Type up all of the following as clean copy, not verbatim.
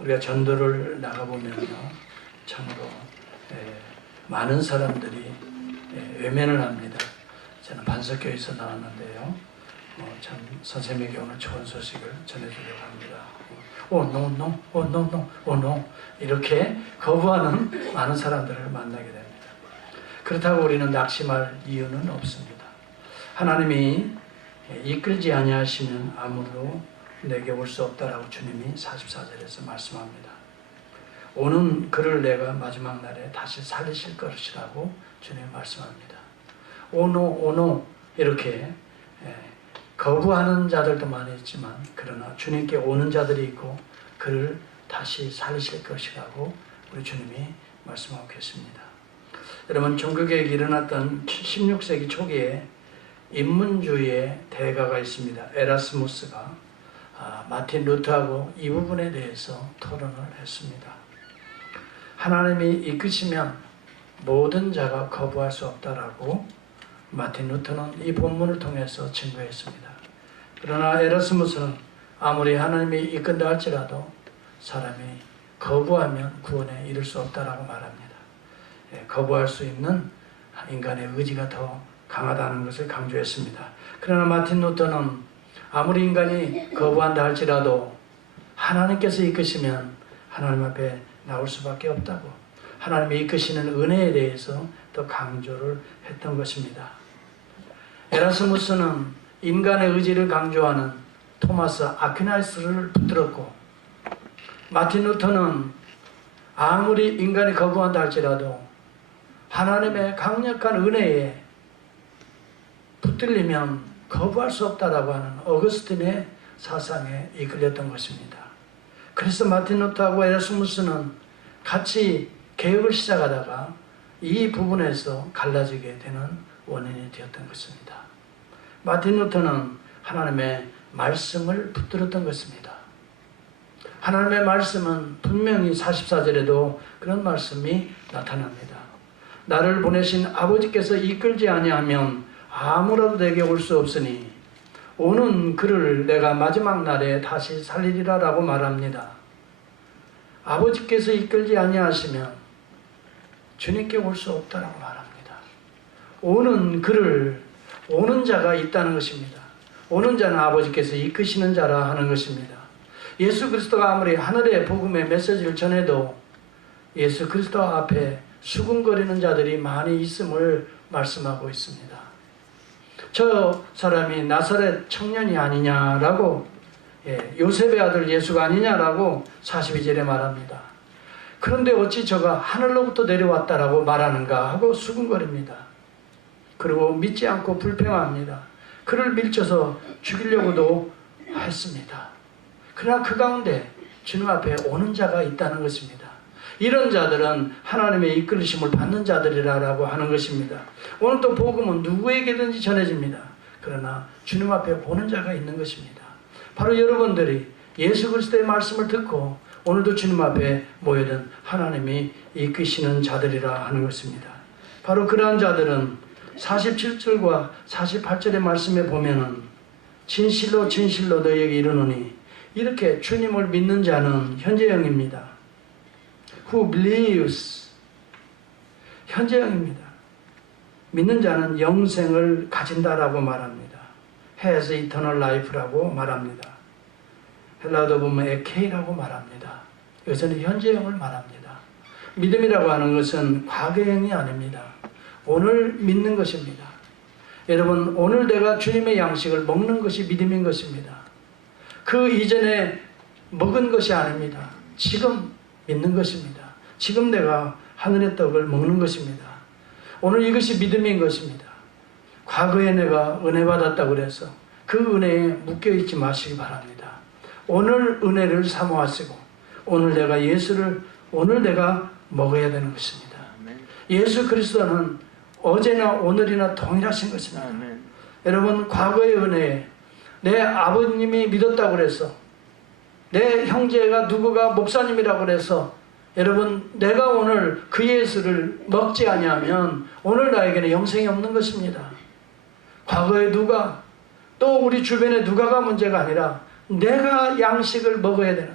우리가 전도를 나가보면요, 참으로 많은 사람들이 외면을 합니다. 저는 반석교에서 나왔는데요, 참 선생님에게 오늘 좋은 소식을 전해주려고 합니다. no, 이렇게 거부하는 많은 사람들을 만나게 됩니다. 그렇다고 우리는 낙심할 이유는 없습니다. 하나님이 이끌지 아니하시면 아무도 내게 올 수 없다라고 주님이 44절에서 말씀합니다. 오는 그를 내가 마지막 날에 다시 살리실 것이라고 주님이 말씀합니다. 오노 이렇게 거부하는 자들도 많이 있지만, 그러나 주님께 오는 자들이 있고 그를 다시 살리실 것이라고 우리 주님이 말씀하고 계십니다. 여러분, 종교개혁이 일어났던 16세기 초기에 인문주의의 대가가 있습니다. 에라스무스가 마틴 루터하고 이 부분에 대해서 토론을 했습니다. 하나님이 이끄시면 모든 자가 거부할 수 없다라고 마틴 루터는 이 본문을 통해서 증거했습니다. 그러나 에라스무스는 아무리 하나님이 이끈다 할지라도 사람이 거부하면 구원에 이를 수 없다라고 말합니다. 거부할 수 있는 인간의 의지가 더 강하다는 것을 강조했습니다. 그러나 마틴 루터는 아무리 인간이 거부한다 할지라도 하나님께서 이끄시면 하나님 앞에 나올 수밖에 없다고, 하나님이 이끄시는 은혜에 대해서 더 강조를 했던 것입니다. 에라스무스는 인간의 의지를 강조하는 토마스 아퀴나스를 붙들었고, 마틴 루터는 아무리 인간이 거부한다 할지라도 하나님의 강력한 은혜에 붙들리면 거부할 수 없다라고 하는 어거스틴의 사상에 이끌렸던 것입니다. 그래서 마틴 루터하고 에라스무스는 같이 개혁을 시작하다가 이 부분에서 갈라지게 되는 원인이 되었던 것입니다. 마틴 루터는 하나님의 말씀을 붙들었던 것입니다. 하나님의 말씀은 분명히 44절에도 그런 말씀이 나타납니다. 나를 보내신 아버지께서 이끌지 아니하면 아무라도 내게 올 수 없으니 오는 그를 내가 마지막 날에 다시 살리리라 라고 말합니다. 아버지께서 이끌지 아니하시면 주님께 올 수 없다라고 말합니다. 오는 그를, 오는 자가 있다는 것입니다. 오는 자는 아버지께서 이끄시는 자라 하는 것입니다. 예수 그리스도가 아무리 하늘의 복음의 메시지를 전해도 예수 그리스도 앞에 수군거리는 자들이 많이 있음을 말씀하고 있습니다. 저 사람이 나사렛 청년이 아니냐라고, 요셉의 아들 예수가 아니냐라고 42절에 말합니다. 그런데 어찌 저가 하늘로부터 내려왔다라고 말하는가 하고 수군거립니다. 그리고 믿지 않고 불평합니다. 그를 밀쳐서 죽이려고도 했습니다. 그러나 그 가운데 주님 앞에 오는 자가 있다는 것입니다. 이런 자들은 하나님의 이끌으심을 받는 자들이라고 하는 것입니다. 오늘 또 복음은 누구에게든지 전해집니다. 그러나 주님 앞에 오는 자가 있는 것입니다. 바로 여러분들이 예수 그리스도의 말씀을 듣고 오늘도 주님 앞에 모여든 하나님이 이끄시는 자들이라 하는 것입니다. 바로 그러한 자들은 47절과 48절의 말씀에 보면은 진실로 진실로 너희에게 이르노니, 이렇게 주님을 믿는 자는 현재형입니다. Who believes, 현재형입니다. 믿는 자는 영생을 가진다라고 말합니다. has eternal life라고 말합니다. 헬라어도 보면 에케이라고 말합니다. 여기서는 현재형을 말합니다. 믿음이라고 하는 것은 과거형이 아닙니다. 오늘 믿는 것입니다. 여러분, 오늘 내가 주님의 양식을 먹는 것이 믿음인 것입니다. 그 이전에 먹은 것이 아닙니다. 지금 믿는 것입니다. 지금 내가 하늘의 떡을 먹는 것입니다. 오늘 이것이 믿음인 것입니다. 과거에 내가 은혜 받았다고 그래서 그 은혜에 묶여있지 마시기 바랍니다. 오늘 은혜를 사모하시고 오늘 내가 예수를 오늘 내가 먹어야 되는 것입니다. 예수 그리스도는 어제나 오늘이나 동일하신 것입니다. 여러분, 과거의 은혜에 내 아버님이 믿었다고 그래서, 내 형제가 누구가 목사님이라고 그래서 여러분 내가 오늘 그 예수를 먹지 아니하면 오늘 나에게는 영생이 없는 것입니다. 과거에 누가, 또 우리 주변에 누가가 문제가 아니라 내가 양식을 먹어야 되는,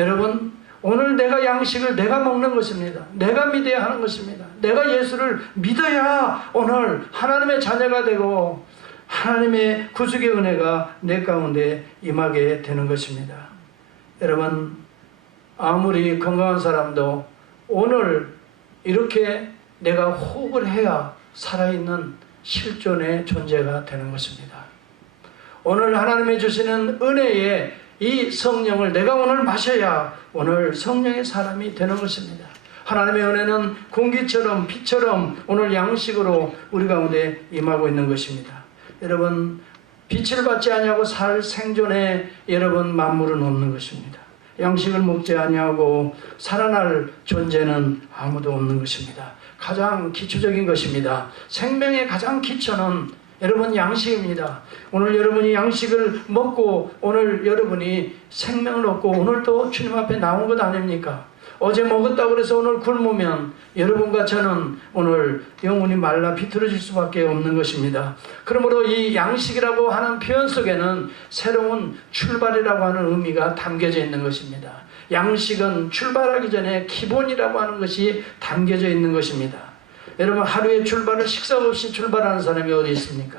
여러분, 오늘 내가 양식을 내가 먹는 것입니다. 내가 믿어야 하는 것입니다. 내가 예수를 믿어야 오늘 하나님의 자녀가 되고 하나님의 구속의 은혜가 내 가운데 임하게 되는 것입니다. 여러분, 아무리 건강한 사람도 오늘 이렇게 내가 호흡을 해야 살아있는 실존의 존재가 되는 것입니다. 오늘 하나님이 주시는 은혜의 이 성령을 내가 오늘 마셔야 오늘 성령의 사람이 되는 것입니다. 하나님의 은혜는 공기처럼 빛처럼 오늘 양식으로 우리 가운데 임하고 있는 것입니다. 여러분, 빛을 받지 아니하고 살 생존에 여러분 만물은 없는 것입니다. 양식을 먹지 아니하고 살아날 존재는 아무도 없는 것입니다. 가장 기초적인 것입니다. 생명의 가장 기초는 여러분 양식입니다. 오늘 여러분이 양식을 먹고 오늘 여러분이 생명을 얻고 오늘 또 주님 앞에 나온 것 아닙니까? 어제 먹었다고 해서 오늘 굶으면 여러분과 저는 오늘 영혼이 말라 비틀어질 수밖에 없는 것입니다. 그러므로 이 양식이라고 하는 표현 속에는 새로운 출발이라고 하는 의미가 담겨져 있는 것입니다. 양식은 출발하기 전에 기본이라고 하는 것이 담겨져 있는 것입니다. 여러분, 하루의 출발을 식사 없이 출발하는 사람이 어디 있습니까?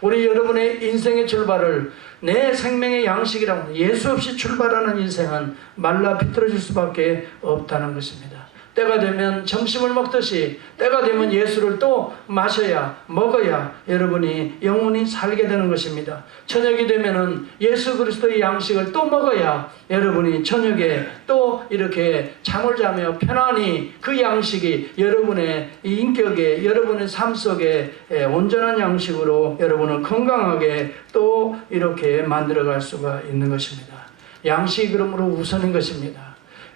우리 여러분의 인생의 출발을 내 생명의 양식이라고 예수 없이 출발하는 인생은 말라 비틀어질 수밖에 없다는 것입니다. 때가 되면 점심을 먹듯이 때가 되면 예수를 또 마셔야 먹어야 여러분이 영원히 살게 되는 것입니다. 저녁이 되면은 예수 그리스도의 양식을 또 먹어야 여러분이 저녁에 또 이렇게 잠을 자며 편안히 그 양식이 여러분의 인격에 여러분의 삶 속에 온전한 양식으로 여러분을 건강하게 또 이렇게 만들어갈 수가 있는 것입니다. 양식이 그러므로 우선인 것입니다.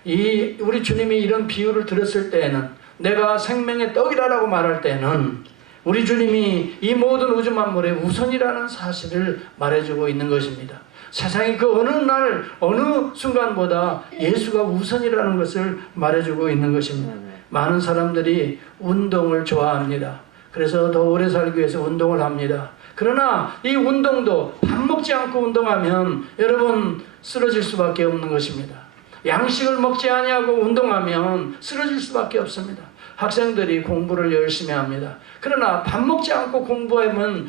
우리 주님이 이런 비유를 들었을 때에는 내가 생명의 떡이라고 말할 때는 우리 주님이 이 모든 우주 만물의 우선이라는 사실을 말해주고 있는 것입니다. 세상이 그 어느 날 어느 순간보다 예수가 우선이라는 것을 말해주고 있는 것입니다. 많은 사람들이 운동을 좋아합니다. 그래서 더 오래 살기 위해서 운동을 합니다. 그러나 이 운동도 밥 먹지 않고 운동하면 여러분 쓰러질 수밖에 없는 것입니다. 양식을 먹지 아니하고 운동하면 쓰러질 수밖에 없습니다. 학생들이 공부를 열심히 합니다. 그러나 밥 먹지 않고 공부하면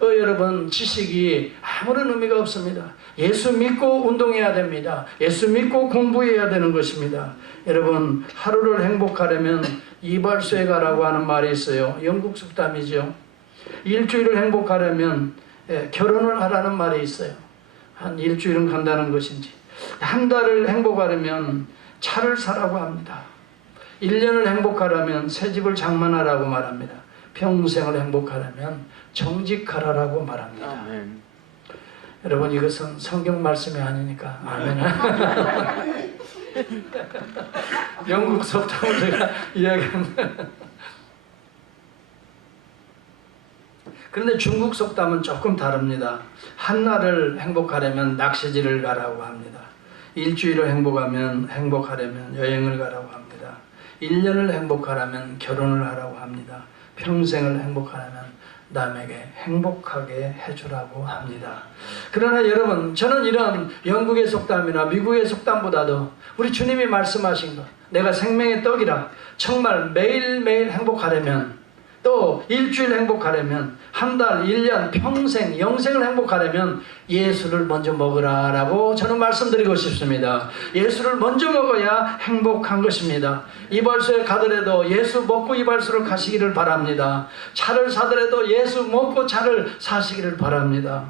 여러분 지식이 아무런 의미가 없습니다. 예수 믿고 운동해야 됩니다. 예수 믿고 공부해야 되는 것입니다. 여러분, 하루를 행복하려면 이발소에 가라고 하는 말이 있어요. 영국 속담이죠. 일주일을 행복하려면 결혼을 하라는 말이 있어요. 한 일주일은 간다는 것인지, 한 달을 행복하려면 차를 사라고 합니다. 1년을 행복하려면 새 집을 장만하라고 말합니다. 평생을 행복하려면 정직하라고 말합니다. 아멘. 여러분, 이것은 성경 말씀이 아니니까 아멘. 영국 속담을 제가 이야기합니다. 그런데 중국 속담은 조금 다릅니다. 한날을 행복하려면 낚시질을 가라고 합니다. 일주일을 행복하려면 여행을 가라고 합니다. 1년을 행복하려면 결혼을 하라고 합니다. 평생을 행복하려면 남에게 행복하게 해주라고 합니다. 그러나 여러분, 저는 이런 영국의 속담이나 미국의 속담보다도 우리 주님이 말씀하신 것, 내가 생명의 떡이라, 정말 매일매일 행복하려면, 또 일주일 행복하려면, 한 달, 1년, 평생, 영생을 행복하려면 예수를 먼저 먹으라 라고 저는 말씀드리고 싶습니다. 예수를 먼저 먹어야 행복한 것입니다. 이발소에 가더라도 예수 먹고 이발소를 가시기를 바랍니다. 차를 사더라도 예수 먹고 차를 사시기를 바랍니다.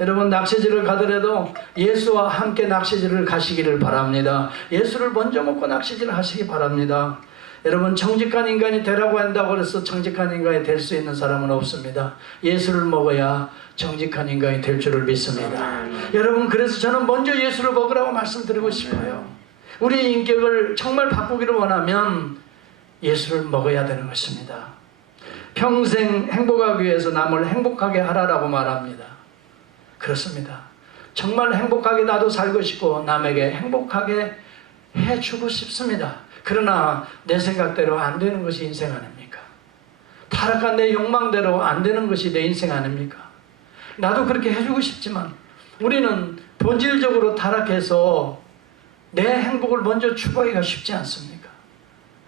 여러분, 낚시질을 가더라도 예수와 함께 낚시질을 가시기를 바랍니다. 예수를 먼저 먹고 낚시질을 하시기 바랍니다. 여러분, 정직한 인간이 되라고 한다고 해서 정직한 인간이 될 수 있는 사람은 없습니다. 예수를 먹어야 정직한 인간이 될 줄을 믿습니다. 여러분, 그래서 저는 먼저 예수를 먹으라고 말씀드리고 싶어요. 우리의 인격을 정말 바꾸기를 원하면 예수를 먹어야 되는 것입니다. 평생 행복하기 위해서 남을 행복하게 하라라고 말합니다. 그렇습니다. 정말 행복하게 나도 살고 싶고 남에게 행복하게 해주고 싶습니다. 그러나 내 생각대로 안 되는 것이 인생 아닙니까? 타락한 내 욕망대로 안 되는 것이 내 인생 아닙니까? 나도 그렇게 해주고 싶지만 우리는 본질적으로 타락해서 내 행복을 먼저 추구하기가 쉽지 않습니까?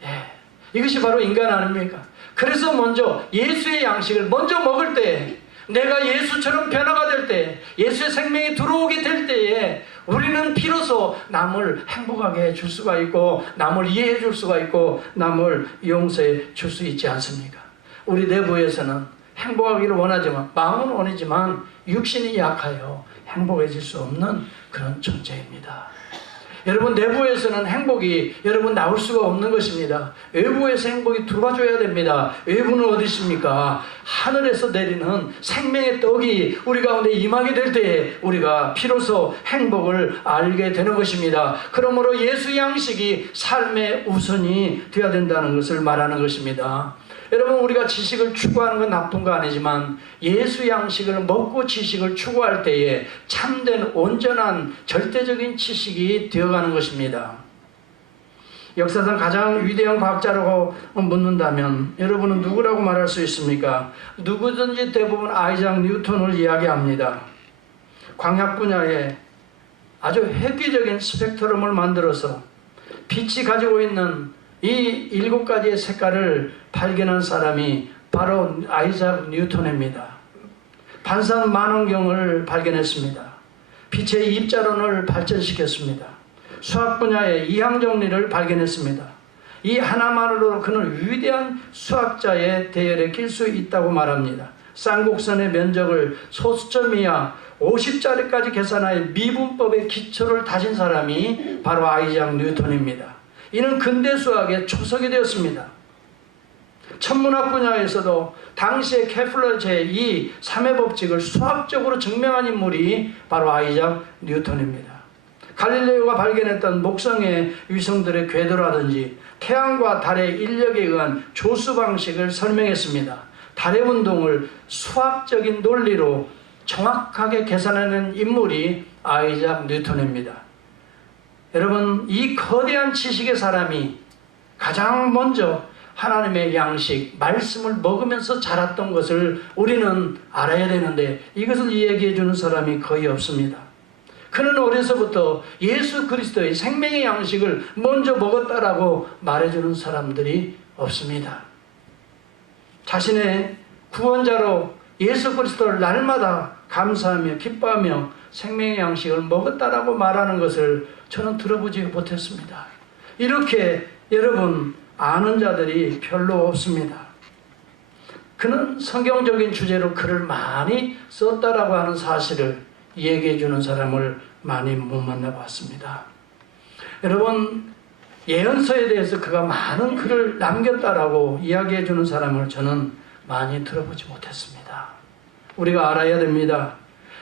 예. 이것이 바로 인간 아닙니까? 그래서 먼저 예수의 양식을 먼저 먹을 때, 내가 예수처럼 변화가 될 때, 예수의 생명이 들어오게 될 때에 우리는 비로소 남을 행복하게 해줄 수가 있고, 남을 이해해 줄 수가 있고, 남을 용서해 줄 수 있지 않습니까? 우리 내부에서는 행복하기를 원하지만, 마음은 원하지만 육신이 약하여 행복해질 수 없는 그런 존재입니다. 여러분, 내부에서는 행복이 여러분 나올 수가 없는 것입니다. 외부에서 행복이 들어와줘야 됩니다. 외부는 어디 있습니까? 하늘에서 내리는 생명의 떡이 우리 가운데 임하게 될 때에 우리가 비로소 행복을 알게 되는 것입니다. 그러므로 예수 양식이 삶의 우선이 되어야 된다는 것을 말하는 것입니다. 여러분, 우리가 지식을 추구하는 건 나쁜 거 아니지만 예수 양식을 먹고 지식을 추구할 때에 참된 온전한 절대적인 지식이 되어가는 것입니다. 역사상 가장 위대한 과학자라고 묻는다면 여러분은 누구라고 말할 수 있습니까? 누구든지 대부분 아이작 뉴턴을 이야기합니다. 광학 분야에 아주 획기적인 스펙트럼을 만들어서 빛이 가지고 있는 이 7가지의 색깔을 발견한 사람이 바로 아이작 뉴턴입니다. 반사 만원경을 발견했습니다. 빛의 입자론을 발전시켰습니다. 수학 분야의 이항정리를 발견했습니다. 이 하나만으로 그는 위대한 수학자의 대열에 낄 수 있다고 말합니다. 쌍곡선의 면적을 소수점 이하 50짜리까지 계산하여 미분법의 기초를 다진 사람이 바로 아이작 뉴턴입니다. 이는 근대 수학의 초석이 되었습니다. 천문학 분야에서도 당시의 케플러 제2 3의 법칙을 수학적으로 증명한 인물이 바로 아이작 뉴턴입니다. 갈릴레오가 발견했던 목성의 위성들의 궤도라든지 태양과 달의 인력에 의한 조수 방식을 설명했습니다. 달의 운동을 수학적인 논리로 정확하게 계산하는 인물이 아이작 뉴턴입니다. 여러분, 이 거대한 지식의 사람이 가장 먼저 하나님의 양식, 말씀을 먹으면서 자랐던 것을 우리는 알아야 되는데 이것을 이야기해 주는 사람이 거의 없습니다. 그는 어려서부터 예수 그리스도의 생명의 양식을 먼저 먹었다라고 말해주는 사람들이 없습니다. 자신의 구원자로 예수 그리스도를 날마다 감사하며 기뻐하며 생명의 양식을 먹었다라고 말하는 것을 저는 들어보지 못했습니다. 이렇게 여러분 아는 자들이 별로 없습니다. 그는 성경적인 주제로 글을 많이 썼다라고 하는 사실을 얘기해 주는 사람을 많이 못 만나봤습니다. 여러분, 예언서에 대해서 그가 많은 글을 남겼다라고 이야기해 주는 사람을 저는 많이 들어보지 못했습니다. 우리가 알아야 됩니다.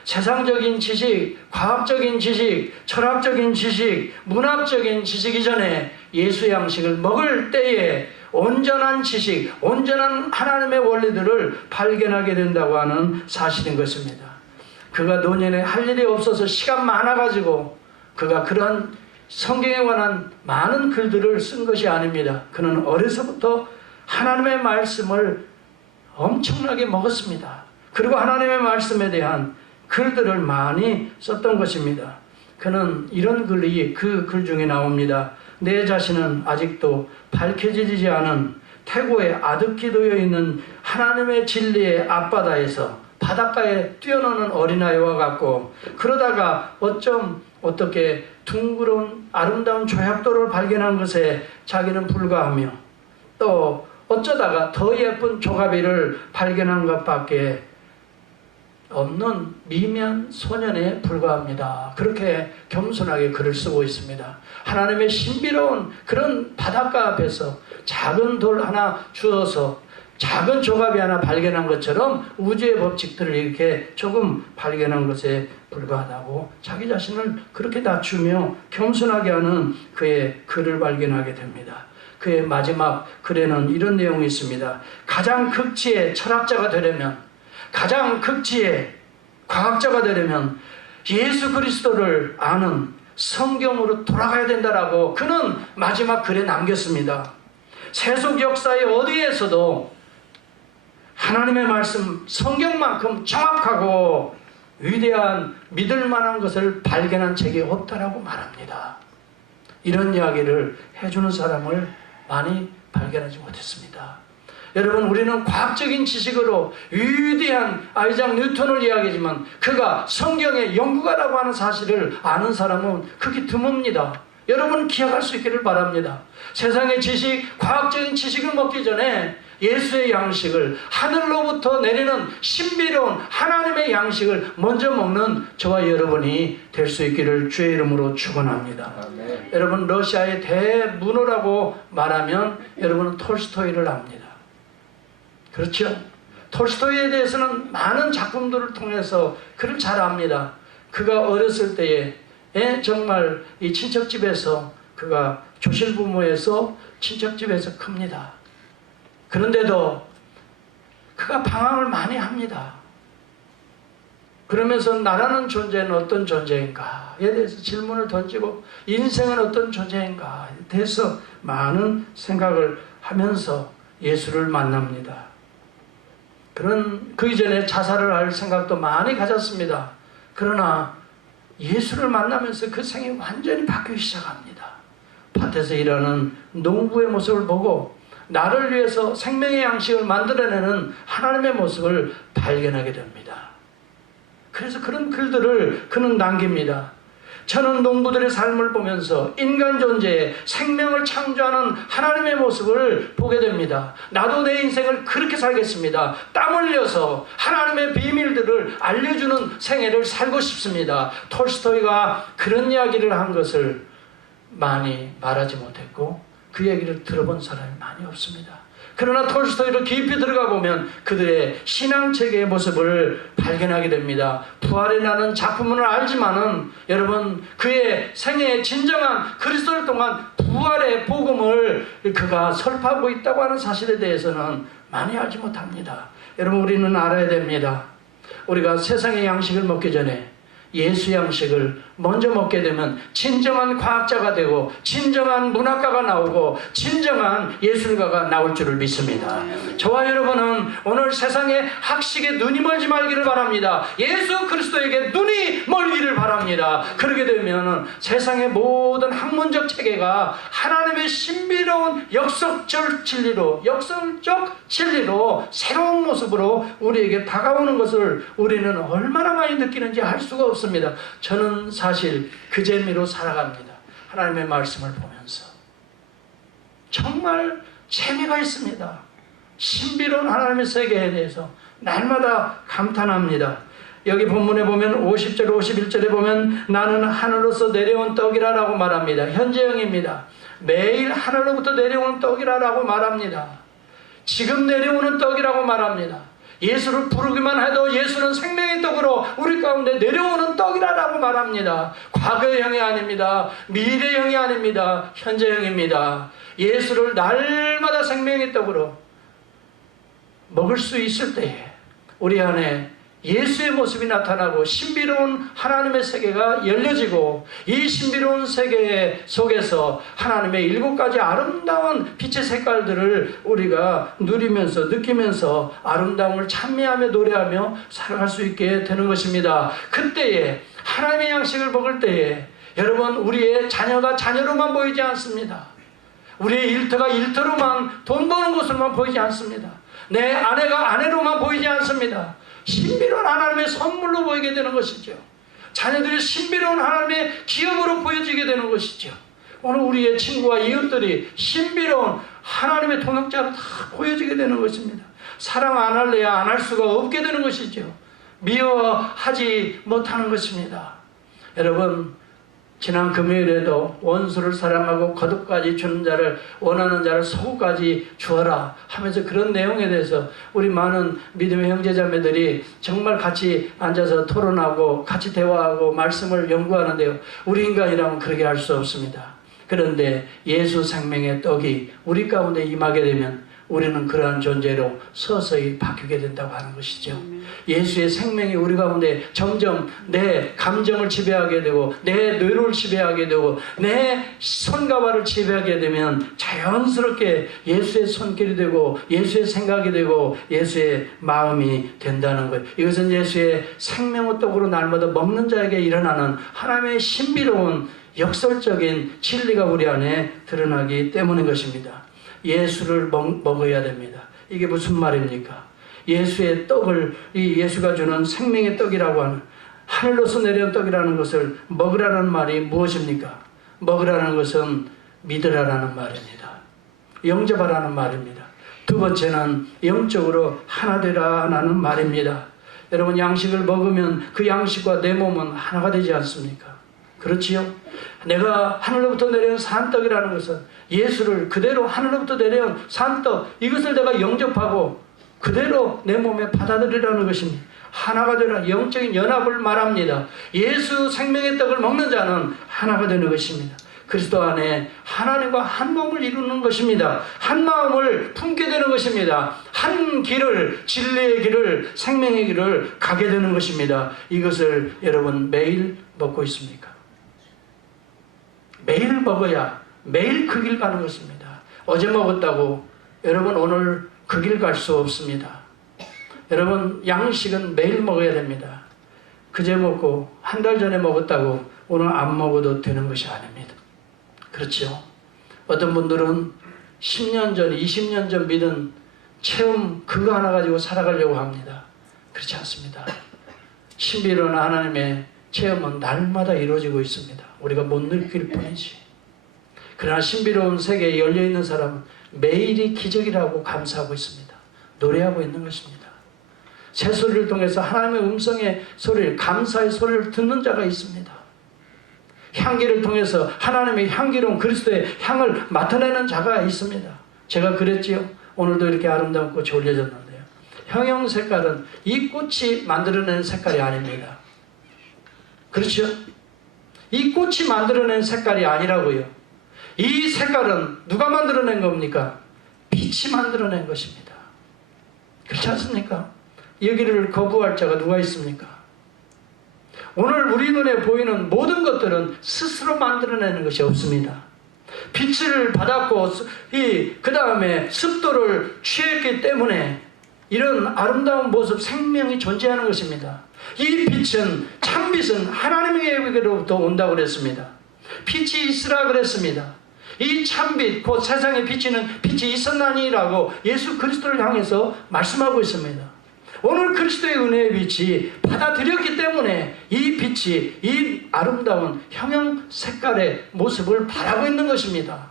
세상적인 지식, 과학적인 지식, 철학적인 지식, 문학적인 지식 이전에 예수 양식을 먹을 때에 온전한 지식, 온전한 하나님의 원리들을 발견하게 된다고 하는 사실인 것입니다. 그가 노년에 할 일이 없어서 시간 많아가지고 그가 그런 성경에 관한 많은 글들을 쓴 것이 아닙니다. 그는 어려서부터 하나님의 말씀을 엄청나게 먹었습니다. 그리고 하나님의 말씀에 대한 글들을 많이 썼던 것입니다. 그는 이런 글이 그 글 중에 나옵니다. 내 자신은 아직도 밝혀지지 않은 태고에 아득히 놓여 있는 하나님의 진리의 앞바다에서 바닷가에 뛰어노는 어린아이와 같고, 그러다가 어떻게 둥그런 아름다운 조약돌을 발견한 것에 자기는 불과하며, 또 어쩌다가 더 예쁜 조가비를 발견한 것밖에 없는 미미한 소년에 불과합니다. 그렇게 겸손하게 글을 쓰고 있습니다. 하나님의 신비로운 그런 바닷가 앞에서 작은 돌 하나 주어서 작은 조각이 하나 발견한 것처럼 우주의 법칙들을 이렇게 조금 발견한 것에 불과하다고 자기 자신을 그렇게 낮추며 겸손하게 하는 그의 글을 발견하게 됩니다. 그의 마지막 글에는 이런 내용이 있습니다. 가장 극치의 철학자가 되려면, 가장 극치의 과학자가 되려면 예수 그리스도를 아는 성경으로 돌아가야 된다라고 그는 마지막 글에 남겼습니다. 세속 역사의 어디에서도 하나님의 말씀, 성경만큼 정확하고 위대한 믿을 만한 것을 발견한 책이 없다라고 말합니다. 이런 이야기를 해주는 사람을 많이 발견하지 못했습니다. 여러분, 우리는 과학적인 지식으로 위대한 아이작 뉴턴을 이야기하지만 그가 성경의 연구가라고 하는 사실을 아는 사람은 그게 드뭅니다. 여러분 기억할 수 있기를 바랍니다. 세상의 지식, 과학적인 지식을 먹기 전에 예수의 양식을, 하늘로부터 내리는 신비로운 하나님의 양식을 먼저 먹는 저와 여러분이 될 수 있기를 주의 이름으로 축원합니다. 여러분, 러시아의 대문호라고 말하면 여러분은 톨스토이를 압니다. 그렇죠? 톨스토이에 대해서는 많은 작품들을 통해서 그를 잘 압니다. 그가 어렸을 때에 정말 이 친척집에서, 그가 조실부모에서 친척집에서 큽니다. 그런데도 그가 방황을 많이 합니다. 그러면서 나라는 존재는 어떤 존재인가에 대해서 질문을 던지고, 인생은 어떤 존재인가에 대해서 많은 생각을 하면서 예수를 만납니다. 그 이전에 자살을 할 생각도 많이 가졌습니다. 그러나 예수를 만나면서 그 생이 완전히 바뀌기 시작합니다. 밭에서 일하는 농부의 모습을 보고 나를 위해서 생명의 양식을 만들어내는 하나님의 모습을 발견하게 됩니다. 그래서 그런 글들을 그는 남깁니다. 저는 농부들의 삶을 보면서 인간 존재에 생명을 창조하는 하나님의 모습을 보게 됩니다. 나도 내 인생을 그렇게 살겠습니다. 땀 흘려서 하나님의 비밀들을 알려주는 생애를 살고 싶습니다. 톨스토이가 그런 이야기를 한 것을 많이 말하지 못했고 그 얘기를 들어본 사람이 많이 없습니다. 그러나 톨스토이로 깊이 들어가 보면 그들의 신앙체계의 모습을 발견하게 됩니다. 부활에 나는 작품을 알지만은 여러분, 그의 생애의 진정한 그리스도를 통한 부활의 복음을 그가 설파하고 있다고 하는 사실에 대해서는 많이 알지 못합니다. 여러분, 우리는 알아야 됩니다. 우리가 세상의 양식을 먹기 전에 예수 양식을 먼저 먹게 되면 진정한 과학자가 되고 진정한 문학가가 나오고 진정한 예술가가 나올 줄을 믿습니다. 저와 여러분은 오늘 세상의 학식에 눈이 멀지 말기를 바랍니다. 예수 그리스도에게 눈이 멀기를 바랍니다. 그렇게 되면 세상의 모든 학문적 체계가 하나님의 신비로운 역설적 진리로 새로운 모습으로 우리에게 다가오는 것을 우리는 얼마나 많이 느끼는지 알 수가 없습니다. 저는 사실 그 재미로 살아갑니다. 하나님의 말씀을 보면서 정말 재미가 있습니다. 신비로운 하나님의 세계에 대해서 날마다 감탄합니다. 여기 본문에 보면 50절 51절에 보면 나는 하늘로서 내려온 떡이라 라고 말합니다. 현재형입니다. 매일 하늘로부터 내려오는 떡이라 라고 말합니다. 지금 내려오는 떡이라고 말합니다. 예수를 부르기만 해도 예수는 생명의 떡으로 우리 가운데 내려오는 떡이라고 말합니다. 과거형이 아닙니다. 미래형이 아닙니다. 현재형입니다. 예수를 날마다 생명의 떡으로 먹을 수 있을 때에 우리 안에 예수의 모습이 나타나고 신비로운 하나님의 세계가 열려지고 이 신비로운 세계 속에서 하나님의 7가지 아름다운 빛의 색깔들을 우리가 누리면서 느끼면서 아름다움을 찬미하며 노래하며 살아갈 수 있게 되는 것입니다. 그때에 하나님의 양식을 먹을 때에 여러분, 우리의 자녀가 자녀로만 보이지 않습니다. 우리의 일터가 일터로만, 돈 버는 곳으로만 보이지 않습니다. 내 아내가 아내로만 보이지 않습니다. 신비로운 하나님의 선물로 보이게 되는 것이죠. 자녀들이 신비로운 하나님의 기업으로 보여지게 되는 것이죠. 오늘 우리의 친구와 이웃들이 신비로운 하나님의 동역자로 다 보여지게 되는 것입니다. 사랑 안 할래야 안 할 수가 없게 되는 것이죠. 미워하지 못하는 것입니다. 여러분, 지난 금요일에도 원수를 사랑하고 거듭까지 주는 자를, 원하는 자를 소구까지 주어라 하면서 그런 내용에 대해서 우리 많은 믿음의 형제자매들이 정말 같이 앉아서 토론하고 같이 대화하고 말씀을 연구하는데요, 우리 인간이라면 그렇게 할 수 없습니다. 그런데 예수 생명의 떡이 우리 가운데 임하게 되면 우리는 그러한 존재로 서서히 바뀌게 된다고 하는 것이죠. 예수의 생명이 우리 가운데 점점 내 감정을 지배하게 되고 내 뇌를 지배하게 되고 내 손과 발을 지배하게 되면 자연스럽게 예수의 손길이 되고 예수의 생각이 되고 예수의 마음이 된다는 거예요. 이것은 예수의 생명의 떡으로 날마다 먹는 자에게 일어나는 하나님의 신비로운 역설적인 진리가 우리 안에 드러나기 때문인 것입니다. 예수를 먹어야 됩니다. 이게 무슨 말입니까? 예수의 떡을, 이 예수가 주는 생명의 떡이라고 하는, 하늘로서 내려온 떡이라는 것을 먹으라는 말이 무엇입니까? 먹으라는 것은 믿으라는 말입니다. 영접하라는 말입니다. 두 번째는 영적으로 하나 되라는 말입니다. 여러분, 양식을 먹으면 그 양식과 내 몸은 하나가 되지 않습니까? 그렇지요? 내가 하늘로부터 내려온 산떡이라는 것은 예수를 그대로 하늘로부터 내려온 산떡, 이것을 내가 영접하고 그대로 내 몸에 받아들이라는 것입니다. 하나가 되라, 영적인 연합을 말합니다. 예수 생명의 떡을 먹는 자는 하나가 되는 것입니다. 그리스도 안에 하나님과 한 몸을 이루는 것입니다. 한 마음을 품게 되는 것입니다. 한 길을, 진리의 길을, 생명의 길을 가게 되는 것입니다. 이것을 여러분 매일 먹고 있습니까? 매일 먹어야 매일 그 길 가는 것입니다. 어제 먹었다고 여러분 오늘 그 길 갈 수 없습니다. 여러분, 양식은 매일 먹어야 됩니다. 그제 먹고 한 달 전에 먹었다고 오늘 안 먹어도 되는 것이 아닙니다. 그렇죠? 어떤 분들은 10년 전, 20년 전 믿은 체험 그거 하나 가지고 살아가려고 합니다. 그렇지 않습니다. 신비로운 하나님의 체험은 날마다 이루어지고 있습니다. 우리가 못 느낄 뿐이지. 그러나 신비로운 세계에 열려있는 사람은 매일이 기적이라고 감사하고 있습니다. 노래하고 있는 것입니다. 새소리를 통해서 하나님의 음성의 소리를, 감사의 소리를 듣는 자가 있습니다. 향기를 통해서 하나님의 향기로운 그리스도의 향을 맡아내는 자가 있습니다. 제가 그랬지요. 오늘도 이렇게 아름다운 꽃이 올려졌는데요. 형형 색깔은 이 꽃이 만들어낸 색깔이 아닙니다. 그렇죠? 이 꽃이 만들어낸 색깔이 아니라고요. 이 색깔은 누가 만들어낸 겁니까? 빛이 만들어낸 것입니다. 그렇지 않습니까? 여기를 거부할 자가 누가 있습니까? 오늘 우리 눈에 보이는 모든 것들은 스스로 만들어내는 것이 없습니다. 빛을 받았고 그 다음에 습도를 취했기 때문에 이런 아름다운 모습, 생명이 존재하는 것입니다. 이 빛은, 참빛은 하나님에게로부터 온다고 그랬습니다. 빛이 있으라 그랬습니다. 이 참빛, 곧 세상에 비치는 빛이 있었나니라고 예수 그리스도를 향해서 말씀하고 있습니다. 오늘 그리스도의 은혜의 빛이 받아들였기 때문에 이 빛이 이 아름다운 형형 색깔의 모습을 바라고 있는 것입니다.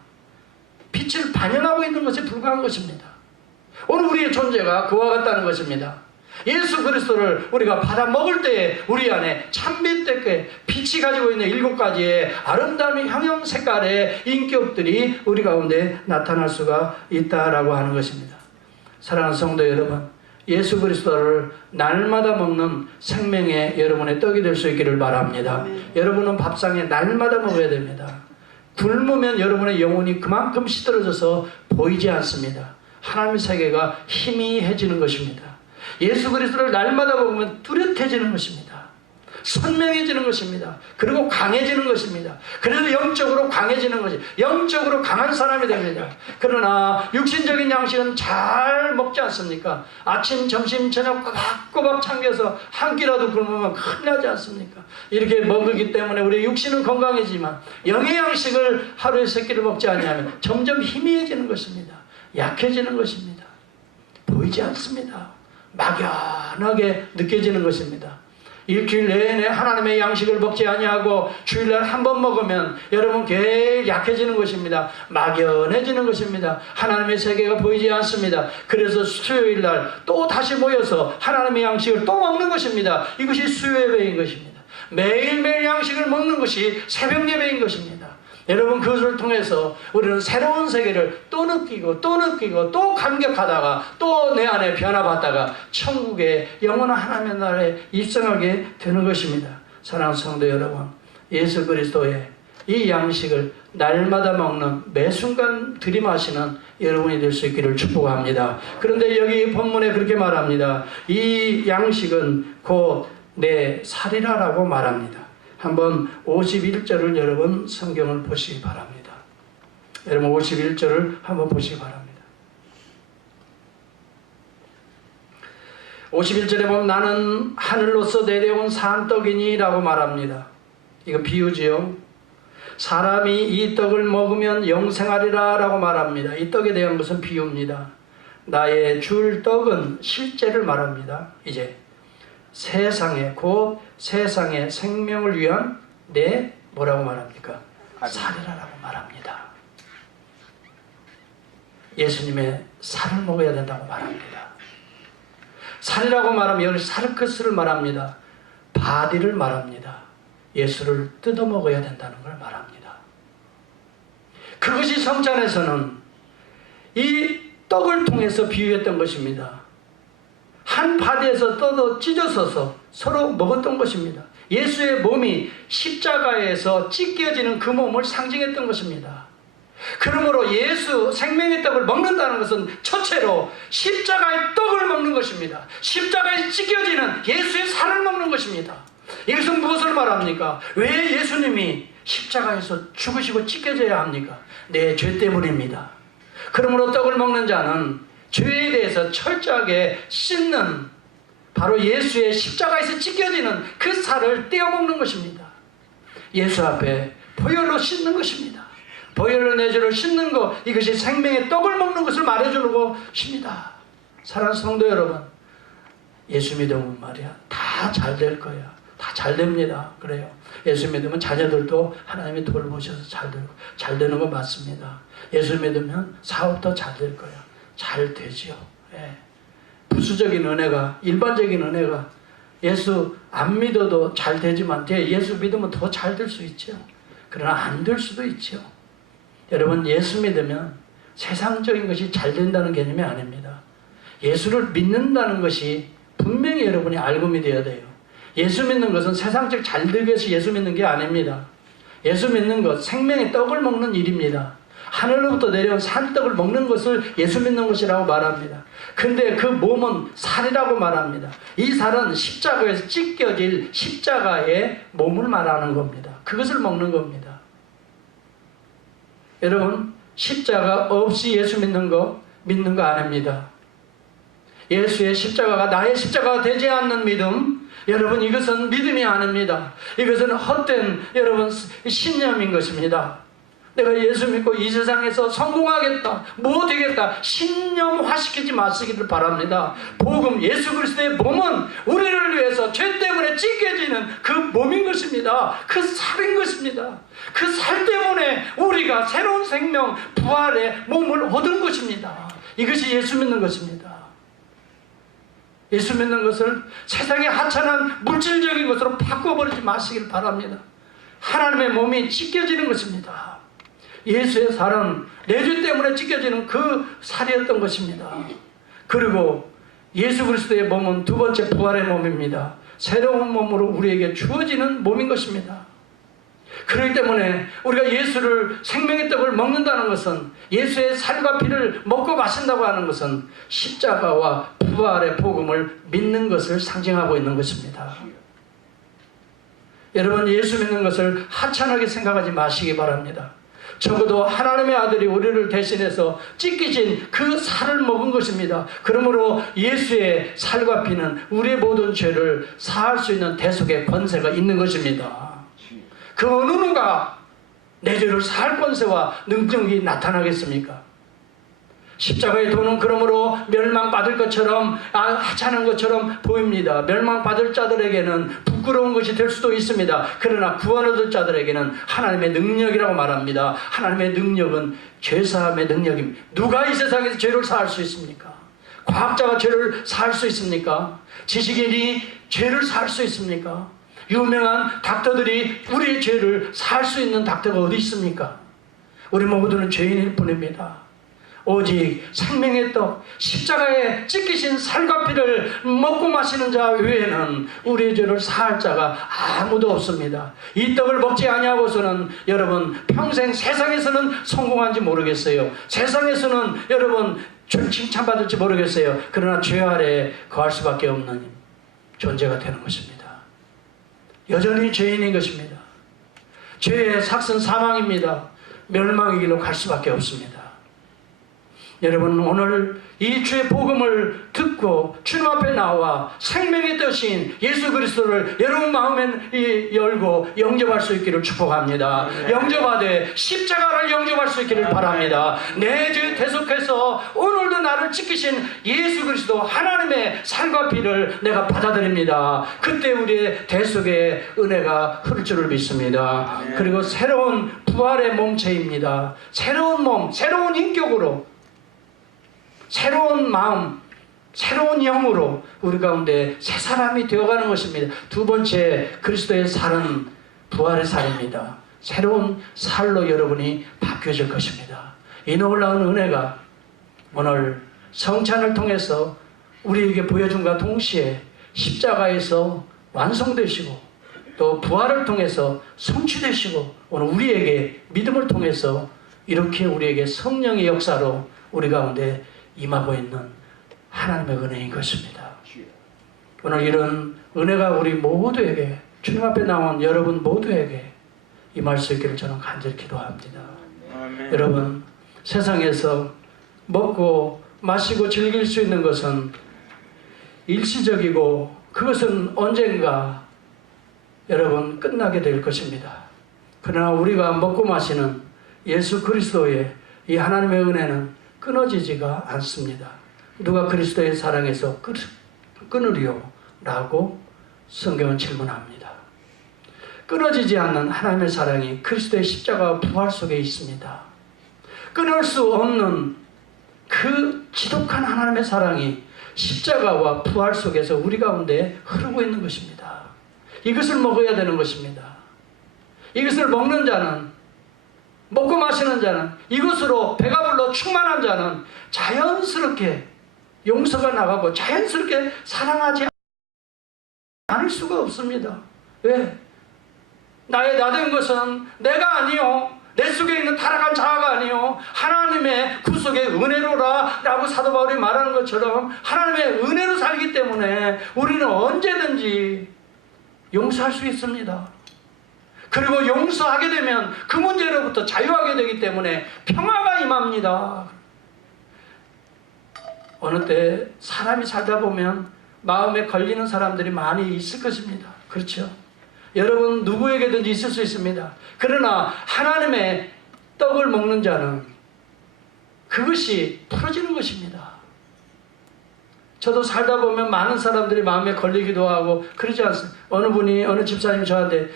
빛을 반영하고 있는 것에 불과한 것입니다. 오늘 우리의 존재가 그와 같다는 것입니다. 예수 그리스도를 우리가 받아 먹을 때에 우리 안에 참빛되게 빛이 가지고 있는 7가지의 아름다운 형형 색깔의 인격들이 우리 가운데 나타날 수가 있다라고 하는 것입니다. 사랑하는 성도 여러분, 예수 그리스도를 날마다 먹는 생명의 여러분의 떡이 될 수 있기를 바랍니다. 여러분은 밥상에 날마다 먹어야 됩니다. 굶으면 여러분의 영혼이 그만큼 시들어져서 보이지 않습니다. 하나님의 세계가 희미해지는 것입니다. 예수 그리스도를 날마다 먹으면 뚜렷해지는 것입니다. 선명해지는 것입니다. 그리고 강해지는 것입니다. 그래서 영적으로 강해지는 것이, 영적으로 강한 사람이 됩니다. 그러나 육신적인 양식은 잘 먹지 않습니까? 아침, 점심, 저녁 꼬박꼬박 챙겨서 한 끼라도 굶으면 큰일 나지 않습니까? 이렇게 먹기 때문에 우리 육신은 건강해지만 영의 양식을 하루에 3끼를 먹지 않으면 점점 희미해지는 것입니다. 약해지는 것입니다. 보이지 않습니다. 막연하게 느껴지는 것입니다. 일주일 내내 하나님의 양식을 먹지 아니하고 주일날 한 번 먹으면 여러분 계속 약해지는 것입니다. 막연해지는 것입니다. 하나님의 세계가 보이지 않습니다. 그래서 수요일날 또 다시 모여서 하나님의 양식을 또 먹는 것입니다. 이것이 수요예배인 것입니다. 매일매일 양식을 먹는 것이 새벽예배인 것입니다. 여러분, 그것을 통해서 우리는 새로운 세계를 또 느끼고 또 느끼고 또 감격하다가 또 내 안에 변화받다가 천국의 영원한 하나님의 나라에 입성하게 되는 것입니다. 사랑하는 성도 여러분, 예수 그리스도의 이 양식을 날마다 먹는, 매 순간 들이마시는 여러분이 될 수 있기를 축복합니다. 그런데 여기 본문에 그렇게 말합니다. 이 양식은 곧 내 살이라라고 말합니다. 한번 51절을 여러분 성경을 보시기 바랍니다. 여러분 51절을 한번 보시기 바랍니다. 51절에 보면 나는 하늘로서 내려온 산떡이니 라고 말합니다. 이거 비유지요. 사람이 이 떡을 먹으면 영생하리라 라고 말합니다. 이 떡에 대한 것은 비유입니다. 나의 줄 떡은 실제를 말합니다. 이제 세상에, 곧 세상의 생명을 위한 내 뭐라고 말합니까? 살이라고 말합니다. 예수님의 살을 먹어야 된다고 말합니다. 살이라고 말하면 여기 살크스를 말합니다. 바디를 말합니다. 예수를 뜯어 먹어야 된다는 걸 말합니다. 그것이 성찬에서는 이 떡을 통해서 비유했던 것입니다. 한 바디에서 뜯어 찢어서서 서로 먹었던 것입니다. 예수의 몸이 십자가에서 찢겨지는 그 몸을 상징했던 것입니다. 그러므로 예수 생명의 떡을 먹는다는 것은 첫째로 십자가의 떡을 먹는 것입니다. 십자가에 찢겨지는 예수의 살을 먹는 것입니다. 이것은 무엇을 말합니까? 왜 예수님이 십자가에서 죽으시고 찢겨져야 합니까? 내 죄 때문입니다. 그러므로 떡을 먹는 자는 죄에 대해서 철저하게 씻는, 바로 예수의 십자가에서 찢겨지는 그 살을 떼어 먹는 것입니다. 예수 앞에 보혈로 씻는 것입니다. 보혈로 내 죄를 씻는 것, 이것이 생명의 떡을 먹는 것을 말해주는 것입니다. 사랑하는 성도 여러분, 예수 믿으면 말이야 다 잘 될 거야. 다 잘 됩니다. 그래요. 예수 믿으면 자녀들도 하나님이 돌보셔서 잘 되는 거 맞습니다. 예수 믿으면 사업도 잘 될 거야. 잘 되지요. 예. 부수적인 은혜가, 일반적인 은혜가 예수 안 믿어도 잘 되지만 예수 믿으면 더 잘 될 수 있죠. 그러나 안 될 수도 있죠. 여러분, 예수 믿으면 세상적인 것이 잘 된다는 개념이 아닙니다. 예수를 믿는다는 것이 분명히 여러분이 알고 믿어야 돼요. 예수 믿는 것은 세상적 잘 되기 위해서 예수 믿는 게 아닙니다. 예수 믿는 것, 생명의 떡을 먹는 일입니다. 하늘로부터 내려온 산떡을 먹는 것을 예수 믿는 것이라고 말합니다. 근데 그 몸은 살이라고 말합니다. 이 살은 십자가에서 찢겨질 십자가의 몸을 말하는 겁니다. 그것을 먹는 겁니다. 여러분, 십자가 없이 예수 믿는 거 아닙니다. 예수의 십자가가 나의 십자가가 되지 않는 믿음, 여러분, 이것은 믿음이 아닙니다. 이것은 헛된 여러분 신념인 것입니다. 내가 예수 믿고 이 세상에서 성공하겠다, 뭐 되겠다, 신념화시키지 마시기를 바랍니다. 복음, 예수 그리스도의 몸은 우리를 위해서 죄 때문에 찢겨지는 그 몸인 것입니다. 그 살인 것입니다. 그 살 때문에 우리가 새로운 생명, 부활의 몸을 얻은 것입니다. 이것이 예수 믿는 것입니다. 예수 믿는 것을 세상의 하찮은 물질적인 것으로 바꿔버리지 마시길 바랍니다. 하나님의 몸이 찢겨지는 것입니다. 예수의 살은 내 죄 때문에 찢겨지는 그 살이었던 것입니다. 그리고 예수 그리스도의 몸은 두 번째 부활의 몸입니다. 새로운 몸으로 우리에게 주어지는 몸인 것입니다. 그렇기 때문에 우리가 예수를, 생명의 떡을 먹는다는 것은, 예수의 살과 피를 먹고 마신다고 하는 것은 십자가와 부활의 복음을 믿는 것을 상징하고 있는 것입니다. 여러분, 예수 믿는 것을 하찮게 생각하지 마시기 바랍니다. 적어도 하나님의 아들이 우리를 대신해서 찢기신 그 살을 먹은 것입니다. 그러므로 예수의 살과 피는 우리의 모든 죄를 사할 수 있는 대속의 권세가 있는 것입니다. 그 어느 누가 내 죄를 사할 권세와 능력이 나타나겠습니까? 십자가의 도는 그러므로 멸망받을 것처럼, 하찮은 것처럼 보입니다. 멸망받을 자들에게는 부끄러운 것이 될 수도 있습니다. 그러나 구원 얻을 자들에게는 하나님의 능력이라고 말합니다. 하나님의 능력은 죄사함의 능력입니다. 누가 이 세상에서 죄를 사할 수 있습니까? 과학자가 죄를 사할 수 있습니까? 지식인이 죄를 사할 수 있습니까? 유명한 닥터들이 우리의 죄를 사할 수 있는 닥터가 어디 있습니까? 우리 모두는 죄인일 뿐입니다. 오직 생명의 떡, 십자가에 찢기신 살과 피를 먹고 마시는 자 외에는 우리의 죄를 사할 자가 아무도 없습니다. 이 떡을 먹지 아니하고서는 여러분 평생 세상에서는 성공한지 모르겠어요. 세상에서는 여러분 칭찬받을지 모르겠어요. 그러나 죄 아래에 거할 수밖에 없는 존재가 되는 것입니다. 여전히 죄인인 것입니다. 죄의 삭은 사망입니다. 멸망의 길로 갈 수밖에 없습니다. 여러분, 오늘 이 주의 복음을 듣고 주님 앞에 나와 생명의 뜻인 예수 그리스도를 여러분 마음에 열고 영접할 수 있기를 축복합니다. 영접하되 십자가를 영접할 수 있기를 바랍니다. 내 죄 대속해서 오늘도 나를 지키신 예수 그리스도 하나님의 살과 피를 내가 받아들입니다. 그때 우리의 대속의 은혜가 흐를 줄을 믿습니다. 그리고 새로운 부활의 몸체입니다. 새로운 몸, 새로운 인격으로, 새로운 마음, 새로운 영으로 우리 가운데 새 사람이 되어가는 것입니다. 두 번째, 그리스도의 살은 부활의 살입니다. 새로운 살로 여러분이 바뀌어질 것입니다. 이 놀라운 은혜가 오늘 성찬을 통해서 우리에게 보여준과 동시에 십자가에서 완성되시고 또 부활을 통해서 성취되시고 오늘 우리에게 믿음을 통해서 이렇게 우리에게 성령의 역사로 우리 가운데 임하고 있는 하나님의 은혜인 것입니다. 오늘 이런 은혜가 우리 모두에게, 주님 앞에 나온 여러분 모두에게 임할 수 있기를 저는 간절히 기도합니다. 여러분, 세상에서 먹고 마시고 즐길 수 있는 것은 일시적이고 그것은 언젠가 여러분 끝나게 될 것입니다. 그러나 우리가 먹고 마시는 예수 그리스도의 이 하나님의 은혜는 끊어지지가 않습니다. 누가 그리스도의 사랑에서 끊으리요? 라고 성경은 질문합니다. 끊어지지 않는 하나님의 사랑이 그리스도의 십자가와 부활 속에 있습니다. 끊을 수 없는 그 지독한 하나님의 사랑이 십자가와 부활 속에서 우리 가운데 흐르고 있는 것입니다. 이것을 먹어야 되는 것입니다. 이것을 먹는 자는, 먹고 마시는 자는, 이것으로 배가 불러 충만한 자는 자연스럽게 용서가 나가고 자연스럽게 사랑하지 않을 수가 없습니다. 왜? 나의 나된 것은 내가 아니요, 내 속에 있는 타락한 자아가 아니요, 하나님의 구속의 은혜로라 라고 사도 바울이 말하는 것처럼 하나님의 은혜로 살기 때문에 우리는 언제든지 용서할 수 있습니다. 그리고 용서하게 되면 그 문제로부터 자유하게 되기 때문에 평화가 임합니다. 어느 때 사람이 살다 보면 마음에 걸리는 사람들이 많이 있을 것입니다. 그렇죠? 여러분 누구에게든지 있을 수 있습니다. 그러나 하나님의 떡을 먹는 자는 그것이 풀어지는 것입니다. 저도 살다 보면 많은 사람들이 마음에 걸리기도 하고 그러지 않습니까? 어느 집사님이 저한테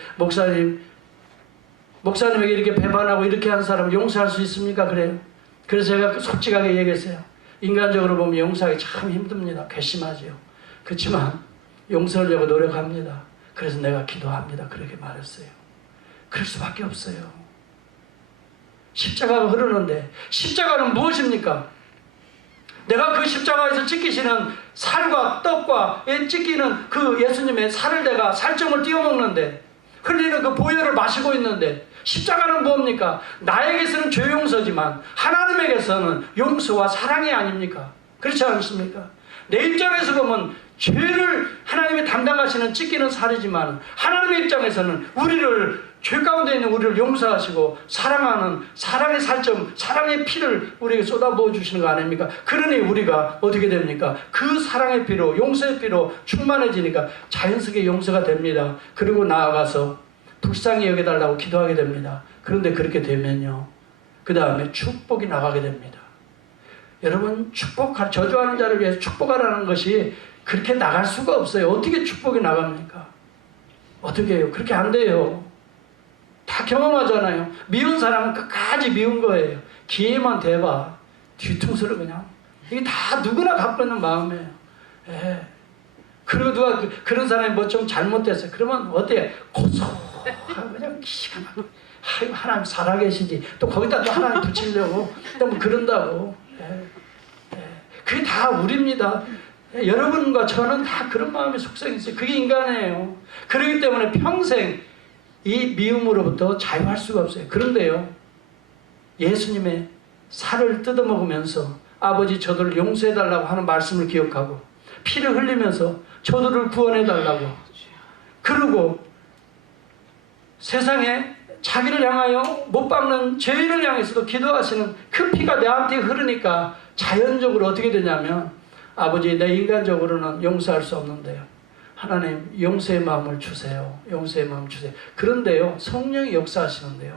목사님에게 이렇게 배반하고 이렇게 한 사람을 용서할 수 있습니까? 그래요. 그래서 제가 솔직하게 얘기했어요. 인간적으로 보면 용서하기 참 힘듭니다. 괘씸하지요. 그렇지만 용서하려고 노력합니다. 그래서 내가 기도합니다. 그렇게 말했어요. 그럴 수밖에 없어요. 십자가가 흐르는데 십자가는 무엇입니까? 내가 그 십자가에서 찢기시는 살과 떡과 찢기는 그 예수님의 살을 내가 살점을 띄워 먹는데 흘리는 그 보혈을 마시고 있는데 십자가는 뭡니까? 나에게서는 죄 용서지만 하나님에게서는 용서와 사랑이 아닙니까? 그렇지 않습니까? 내 입장에서 보면 죄를 하나님이 담당하시는 찢기는 살이지만 하나님의 입장에서는 죄 가운데 있는 우리를 용서하시고 사랑하는 사랑의 살점, 사랑의 피를 우리에게 쏟아부어 주시는 거 아닙니까? 그러니 우리가 어떻게 됩니까? 그 사랑의 피로, 용서의 피로 충만해지니까 자연스럽게 용서가 됩니다. 그리고 나아가서 불쌍히 여겨달라고 기도하게 됩니다. 그런데 그렇게 되면요, 그 다음에 축복이 나가게 됩니다. 여러분, 저주하는 자를 위해서 축복하라는 것이 그렇게 나갈 수가 없어요. 어떻게 축복이 나갑니까? 어떻게 해요? 그렇게 안 돼요. 다 경험하잖아요. 미운 사람은 끝까지 미운 거예요. 기회만 대봐. 뒤통수를 그냥. 이게 다 누구나 갖고 있는 마음이에요. 예. 그리고 누가 그런 사람이 뭐 좀 잘못됐어요. 그러면 어때요? 고소하고 그냥 기가 막히고, 아이고 하나님 살아계시지. 또 거기다 또 하나님 붙이려고 또 뭐 그런다고. 예. 예. 그게 다 우리입니다. 예. 여러분과 저는 다 그런 마음의 속성이 있어요. 그게 인간이에요. 그렇기 때문에 평생 이 미움으로부터 자유할 수가 없어요. 그런데요, 예수님의 살을 뜯어먹으면서 아버지 저들을 용서해달라고 하는 말씀을 기억하고 피를 흘리면서 저들을 구원해달라고, 그리고 세상에 자기를 향하여 못 박는 죄인을 향해서도 기도하시는 그 피가 내한테 흐르니까 자연적으로 어떻게 되냐면, 아버지, 내 인간적으로는 용서할 수 없는데요, 하나님 용서의 마음을 주세요. 용서의 마음을 주세요. 그런데요, 성령이 역사하시는데요,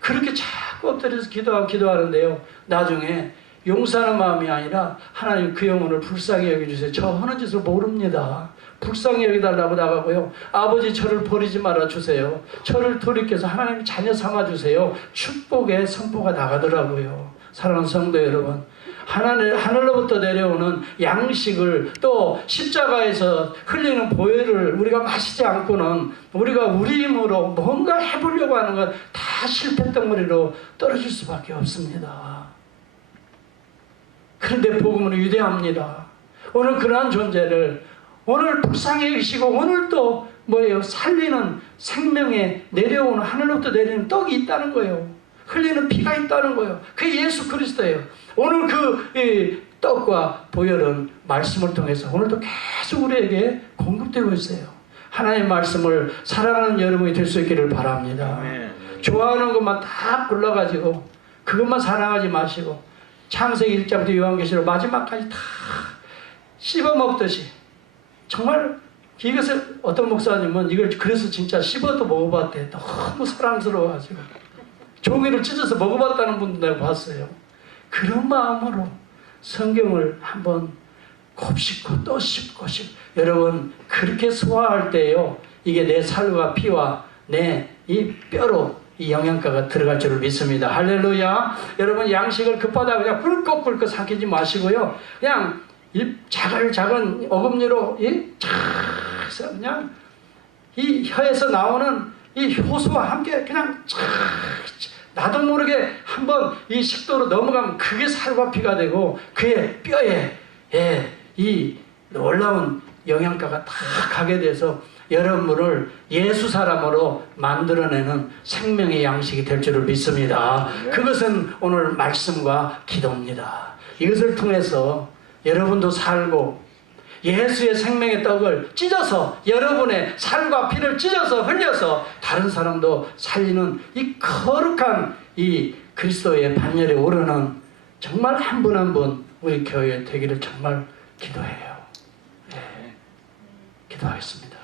그렇게 자꾸 엎드려서 기도하는데요, 나중에 용서하는 마음이 아니라, 하나님 그 영혼을 불쌍히 여겨주세요. 저 하는 짓을 모릅니다. 불쌍히 여겨달라고 나가고요, 아버지 저를 버리지 말아주세요. 저를 돌이켜서 하나님 자녀 삼아주세요. 축복의 선포가 나가더라고요. 사랑하는 성도 여러분, 하늘로부터 내려오는 양식을, 또 십자가에서 흘리는 보혈을 우리가 마시지 않고는 우리가 우리 힘으로 뭔가 해보려고 하는 건 다 실패덩어리로 떨어질 수밖에 없습니다. 그런데 복음은 위대합니다. 오늘 그러한 존재를 오늘 불쌍히 여기시고, 오늘 또 뭐예요? 살리는 생명에 내려오는, 하늘로부터 내리는 떡이 있다는 거예요. 흘리는 피가 있다는 거예요. 그게 예수 그리스도예요. 오늘 그 떡과 보혈은 말씀을 통해서 오늘도 계속 우리에게 공급되고 있어요. 하나님의 말씀을 사랑하는 여러분이 될 수 있기를 바랍니다. 좋아하는 것만 다 골라가지고 그것만 사랑하지 마시고, 창세기 1장부터 요한계시록 마지막까지 다 씹어먹듯이, 정말 이것을 어떤 목사님은 이걸 그래서 진짜 씹어도 먹어봤대. 너무 사랑스러워가지고 종이를 찢어서 먹어봤다는 분도 내가 봤어요. 그런 마음으로 성경을 한번 곱씹고 또 씹고 여러분, 그렇게 소화할 때요, 이게 내 살과 피와 내 이 뼈로 이 영양가가 들어갈 줄을 믿습니다. 할렐루야. 여러분, 양식을 급하다 그냥 꿀꺽꿀꺽 삼키지 마시고요, 그냥 작은 어금니로 그냥 이 혀에서 나오는 이 효소와 함께 그냥 나도 모르게 한번 이 식도로 넘어가면 그게 살과 피가 되고, 그의 뼈에 이 놀라운 영양가가 다 가게 돼서 여러분을 예수 사람으로 만들어내는 생명의 양식이 될 줄을 믿습니다. 그것은 오늘 말씀과 기도입니다. 이것을 통해서 여러분도 살고, 예수의 생명의 떡을 찢어서, 여러분의 살과 피를 찢어서 흘려서 다른 사람도 살리는 이 거룩한 이 그리스도의 반열에 오르는 정말 한 분 한 분 우리 교회 되기를 정말 기도해요. 기도하겠습니다.